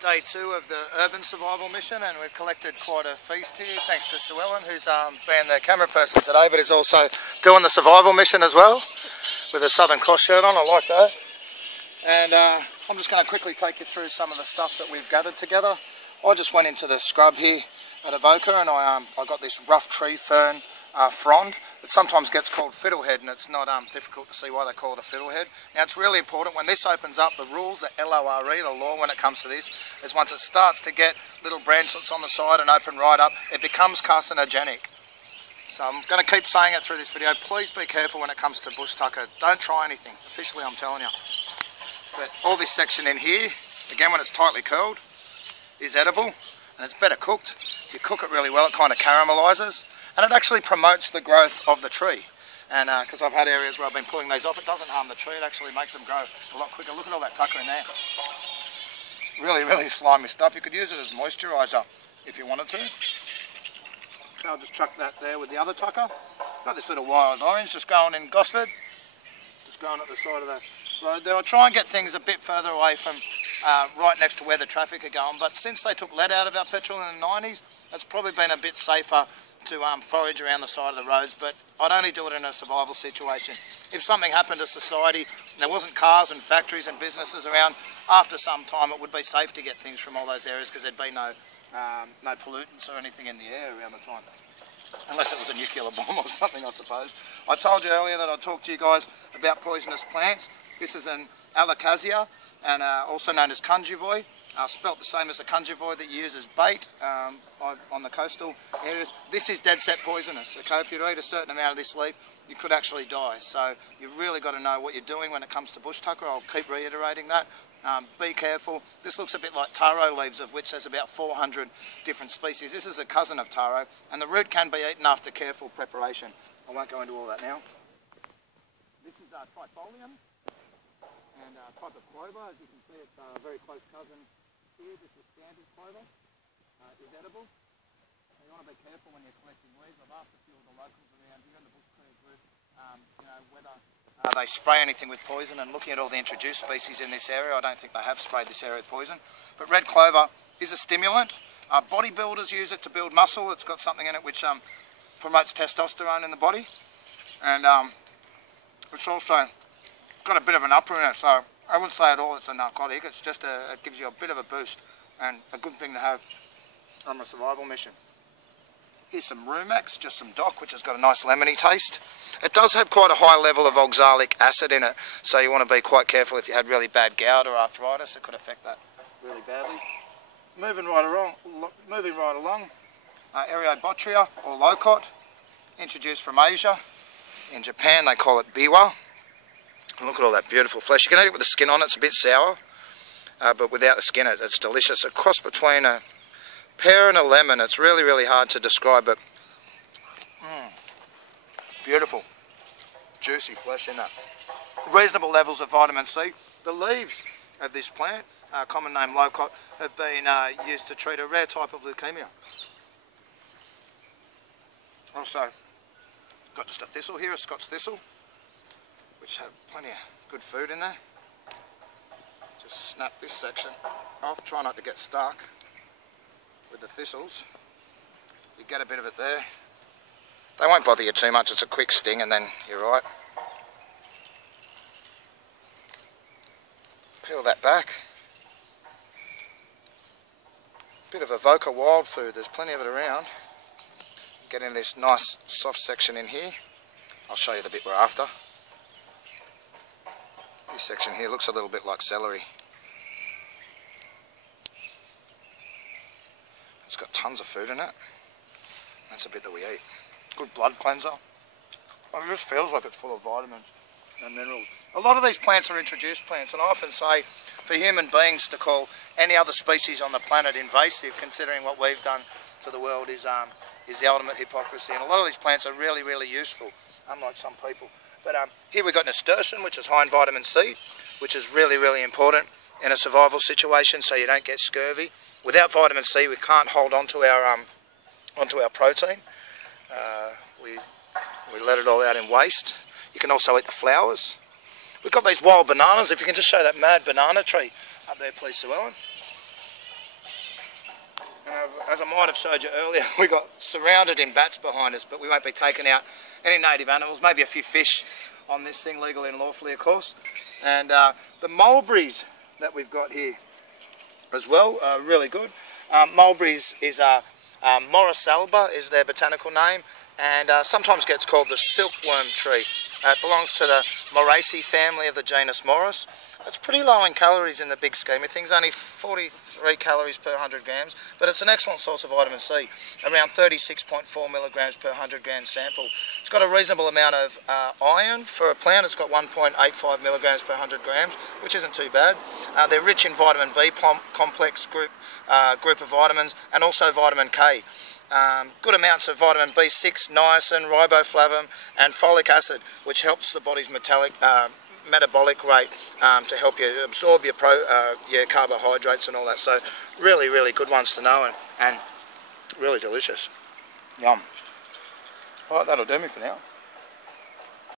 Day 2 of the urban survival mission, and we've collected quite a feast here thanks to Sue Ellen, who's been the camera person today, but is also doing the survival mission as well with a Southern Cross shirt on. I like that. And I'm just going to quickly take you through some of the stuff that we've gathered together. I just went into the scrub here at Avoca, and I got this rough tree fern frond. It sometimes gets called fiddlehead, and it's not difficult to see why they call it a fiddlehead. Now, it's really important when this opens up, the rules, the LORE, the law when it comes to this, is once it starts to get little branchlets on the side and open right up, it becomes carcinogenic. So I'm going to keep saying it through this video. Please be careful when it comes to bush tucker. Don't try anything. Officially, I'm telling you. But all this section in here, again, when it's tightly curled, is edible, and it's better cooked. If you cook it really well, it kind of caramelises. And it actually promotes the growth of the tree. And because I've had areas where I've been pulling these off, it doesn't harm the tree, it actually makes them grow a lot quicker. Look at all that tucker in there. Really, really slimy stuff. You could use it as moisturiser if you wanted to. I'll just chuck that there with the other tucker. Got this little wild orange just growing in Gosford. Just growing at the side of the road there. I'll try and get things a bit further away from right next to where the traffic are going. But since they took lead out of our petrol in the 90s, it's probably been a bit safer to forage around the side of the roads, but I'd only do it in a survival situation. If something happened to society and there wasn't cars and factories and businesses around, after some time it would be safe to get things from all those areas because there'd be no pollutants or anything in the air around the time. Unless it was a nuclear bomb or something, I suppose. I told you earlier that I'd talk to you guys about poisonous plants. This is an Alocasia, and also known as conjuvoi. Spelt the same as the conjuvoi that you use as bait on the coastal areas. This is dead set poisonous. Okay, if you eat a certain amount of this leaf, you could actually die. So you've really got to know what you're doing when it comes to bush tucker. I'll keep reiterating that. Be careful. This looks a bit like taro leaves, of which there's about 400 different species. This is a cousin of taro, and the root can be eaten after careful preparation. I won't go into all that now. This is trifolium and type of clover. As you can see, it's a very close cousin here. This is standard clover. Is edible. So you want to be careful when you're collecting weeds. I've asked a few of the locals around here in the Bush Clear group, whether they spray anything with poison. And looking at all the introduced species in this area, I don't think they have sprayed this area with poison. But red clover is a stimulant. Bodybuilders use it to build muscle. It's got something in it which promotes testosterone in the body, and it's also got a bit of an upper in it. So I wouldn't say at all it's a narcotic. It's just it gives you a bit of a boost and a good thing to have on a survival mission. Here's some Rumex, just some dock, which has got a nice lemony taste. It does have quite a high level of oxalic acid in it, so you want to be quite careful if you had really bad gout or arthritis. It could affect that really badly. Moving right along, Areobotria or locot, introduced from Asia. In Japan they call it biwa. Look at all that beautiful flesh. You can eat it with the skin on. It's a bit sour, but without the skin it's delicious. A cross between a pear and a lemon. It's really, really hard to describe, but beautiful, juicy flesh in that. Reasonable levels of vitamin C. The leaves of this plant, common name locot, have been used to treat a rare type of leukemia. Also, got just a thistle here, a Scotch thistle, which have plenty of good food in there. Just snap this section off, try not to get stuck with the thistles. You get a bit of it there. They won't bother you too much, it's a quick sting and then you're right. Peel that back. Bit of Avoca wild food, there's plenty of it around. Get in this nice soft section in here. I'll show you the bit we're after. This section here looks a little bit like celery. It's got tons of food in it. That's a bit that we eat. Good blood cleanser. It just feels like it's full of vitamins and minerals. A lot of these plants are introduced plants, and I often say for human beings to call any other species on the planet invasive, considering what we've done to the world, is the ultimate hypocrisy. And a lot of these plants are really, really useful, unlike some people. But here we've got nasturtium, which is high in vitamin C, which is really, really important in a survival situation so you don't get scurvy. Without vitamin C, we can't hold onto our protein. We let it all out in waste. You can also eat the flowers. We've got these wild bananas. If you can just show that mad banana tree up there, please, Sue Ellen. As I might have showed you earlier, we got surrounded in bats behind us, but we won't be taking out any native animals, maybe a few fish on this thing, legally and lawfully, of course. And the mulberries that we've got here as well are really good. Mulberries is Morris alba is their botanical name, and sometimes gets called the silkworm tree. It belongs to the Moraceae family of the genus Morris. It's pretty low in calories in the big scheme of things, only 43 calories per 100 grams, but it's an excellent source of vitamin C, around 36.4 milligrams per 100 gram sample. It's got a reasonable amount of iron for a plant. It's got 1.85 milligrams per 100 grams, which isn't too bad. They're rich in vitamin B complex group of vitamins, and also vitamin K. Good amounts of vitamin B6, niacin, riboflavin and folic acid, which helps the body's metabolic rate to help you absorb your carbohydrates and all that. So really, really good ones to know, and really delicious. Yum. Alright, that'll do me for now.